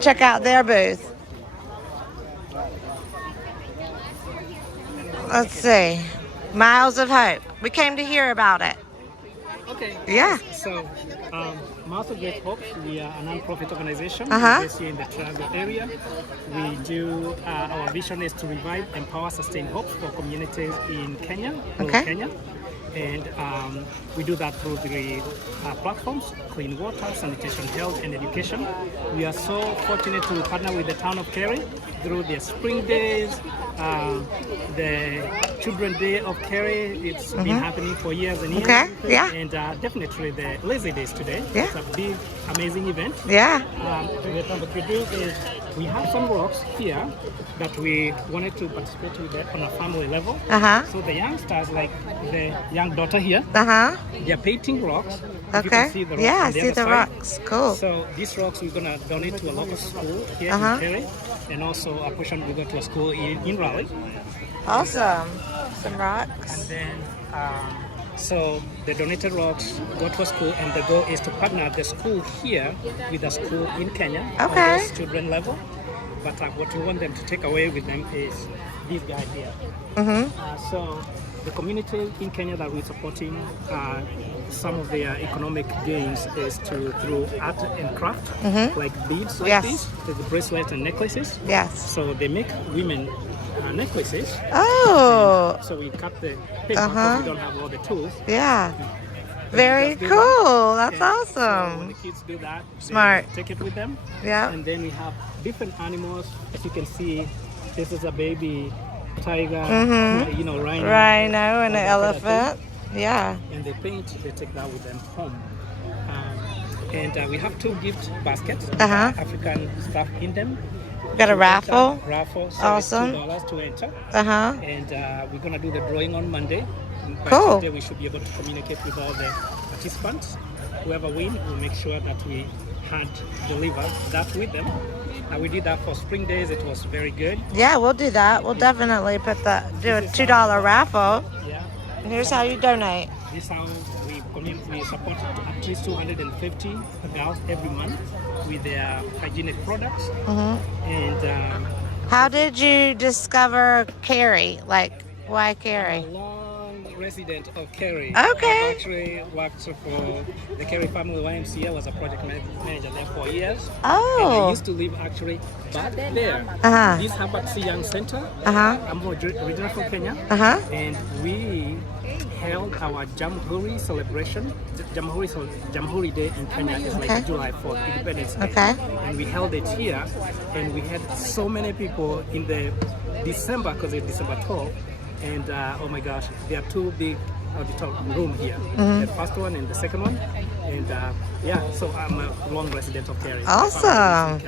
check out their booth. Let's see. Miles of Hope. We came to hear about it. Okay. Yeah. So, Mouth of Great Hope, we are a non-profit organization based here in the Triangle area. We do, our vision is to revive, empower, sustain hope for communities in Kenya, rural Kenya. And we do that through the platforms, clean water, sanitation, health, and education. We are so fortunate to partner with the town of Cary through the Spring Days, the Children's Day of Cary. It's been happening for years and years. Okay, yeah. And definitely the Lazy Days today. Yeah. It's a big, amazing event. Yeah. What we do is we have some rocks here that we wanted to participate with on a family level. So the youngsters, like the young daughter here, they're painting rocks. Okay. You can see the rocks yeah, on I the see other the side. rocks. Cool. So these rocks we're gonna donate to a local school here in Cary, and also a portion we go to a school in Raleigh. Awesome. Some rocks. And then, so the donated rocks go to a school, and the goal is to partner the school here with a school in Kenya on this children level. But what we want them to take away with them is this guy here. So the community in Kenya that we're supporting, some of their economic gains is through art and craft, like beads like these, the bracelets and necklaces. Yes. So they make women necklaces. Oh. So we cut the paper because we don't have all the tools. Yeah. Very cool. That's awesome. When the kids do that, Smart. they take it with them. Yeah. And then we have different animals. As you can see, this is a baby tiger, you know, rhino and an elephant. Yeah. And they paint, they take that with them home. And we have 2 gift baskets, African stuff in them. Got a raffle. So awesome. It's $2 to enter. And we're gonna do the drawing on Monday. By Tuesday, we should be able to communicate with all the participants. Whoever wins, we'll make sure that we had delivered that with them. We did that for Spring Days. It was very good. Yeah, we'll do that. We'll definitely do a $2 raffle. Yeah. And here's how you donate. This is how we support at least 250 girls every month with their hygienic products. And how did you discover Cary? Like, why Cary? Resident of Cary. Okay. I actually worked for the Cary Family YMCA. I was a project manager there for years. Oh. And I used to live actually back there. This Herbert C. Young Center. I'm originally from Kenya. And we held our Jamhuri celebration. Jamhuri Day in Kenya is like July 4th, Independence Day. And we held it here. And we had so many people in the December, because it's December 12th. And oh my gosh, there are 2 big auditorium room here. The first one and the second one. And yeah, so I'm a long resident of Cary. Awesome.